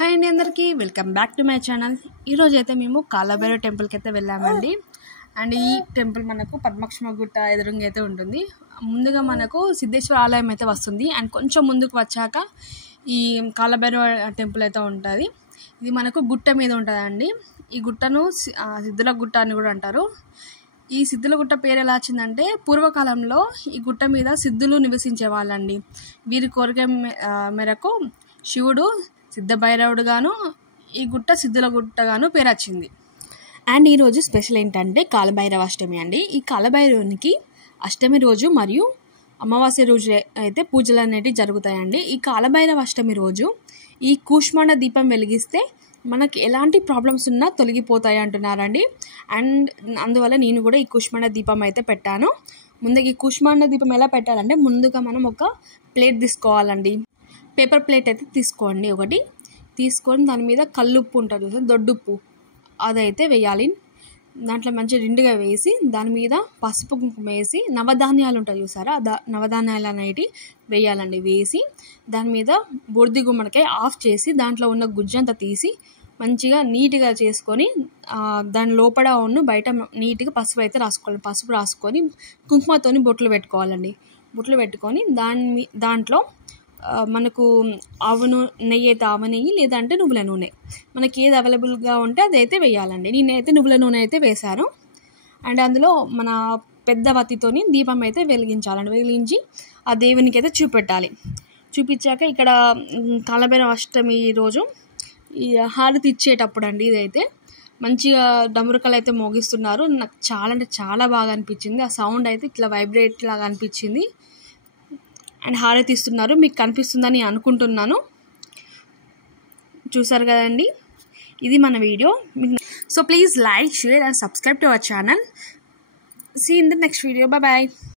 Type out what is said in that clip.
Hi అండి అందరికీ welcome back to my channel. ఈరోజు అయితే మేము కాలభైరవ టెంపుల్కి అయితే వెళ్ళామండి. అండ్ ఈ టెంపుల్ మనకు పద్మాక్షమ గుట్ట ఎదురుగా అయితే ఉంటుంది. ముందుగా మనకు సిద్ధేశ్వర ఆలయం అయితే వస్తుంది. అండ్ కొంచెం ముందుకు వచ్చాక ఈ కాలభైరవ టెంపుల్ అయితే ఉంటుంది. ఇది మనకు గుట్ట మీద ఉంటుందండి. ఈ గుట్టను సిద్ధుల గుట్ట అని కూడా అంటారు. ఈ సిద్ధుల గుట్ట పేరు ఎలా వచ్చిందంటే, పూర్వకాలంలో ఈ గుట్ట మీద సిద్ధులు నివసించే వాళ్ళండి. వీరి కోరిక మేరకు శివుడు సిద్ధభైరవుడుగాను, ఈ గుట్ట సిద్ధుల గుట్టగాను పేరు వచ్చింది. అండ్ ఈరోజు స్పెషల్ ఏంటంటే కాలభైరవ అష్టమి అండి. ఈ కాలభైరవునికి అష్టమి రోజు మరియు అమావాస్య రోజు అయితే పూజలు అనేవి జరుగుతాయండి. ఈ కాలభైరవ అష్టమి రోజు ఈ కూష్మాండ దీపం వెలిగిస్తే మనకి ఎలాంటి ప్రాబ్లమ్స్ ఉన్నా తొలగిపోతాయి అంటున్నారండి. అండ్ అందువల్ల నేను కూడా ఈ కూష్మాండ దీపం అయితే పెట్టాను. ముందుగా ఈ కూష్మాండ దీపం ఎలా పెట్టాలంటే, ముందుగా మనం ఒక ప్లేట్ తీసుకోవాలండి. పేపర్ ప్లేట్ అయితే తీసుకోండి. ఒకటి తీసుకొని దాని మీద కల్లుప్పు ఉంటుంది చూసారు, దొడ్డుప్పు, అదైతే వేయాలి. దాంట్లో మంచిగా నిండుగా వేసి దాని మీద పసుపు కుంకుమ వేసి నవధాన్యాలు ఉంటాయి చూసారా, నవధాన్యాలు అనేవి వేయాలండి. వేసి దాని మీద బొడిది గుమ్మడికాయ ఆఫ్ చేసి దాంట్లో ఉన్న గుజ్జంతా తీసి మంచిగా నీట్గా చేసుకొని దాని లోపల ఉన్న బయట నీట్గా పసుపు అయితే రాసుకోవాలి. పసుపు రాసుకొని కుంకుమతోని బొట్లు పెట్టుకోవాలండి. బొట్లు పెట్టుకొని దాంట్లో మనకు నెయ్యి అయితే ఆవ నెయ్యి, లేదంటే నువ్వుల నూనె, మనకి ఏది అవైలబుల్గా ఉంటే అదైతే వేయాలండి. నేనైతే నువ్వుల నూనె అయితే వేశాను. అండ్ అందులో మన పెద్ద వత్తితోని దీపం అయితే వెలిగించాలండి. వెలిగించి ఆ దేవునికి అయితే చూపెట్టాలి. చూపించాక ఇక్కడ కాలభైరవ అష్టమి రోజు ఈ హారతి ఇచ్చేటప్పుడు అండి, ఇదైతే మంచిగా డమరుకలు అయితే మోగిస్తున్నారు. నాకు చాలా అంటే చాలా బాగా అనిపించింది. ఆ సౌండ్ అయితే ఇట్లా వైబ్రేట్ లాగా అనిపించింది. అండ్ హారతి ఇస్తున్నారు, మీకు కనిపిస్తుందని అనుకుంటున్నాను. చూసారు కదండి, ఇది మన video. So please like, share and subscribe to our channel. See in the next video. Bye.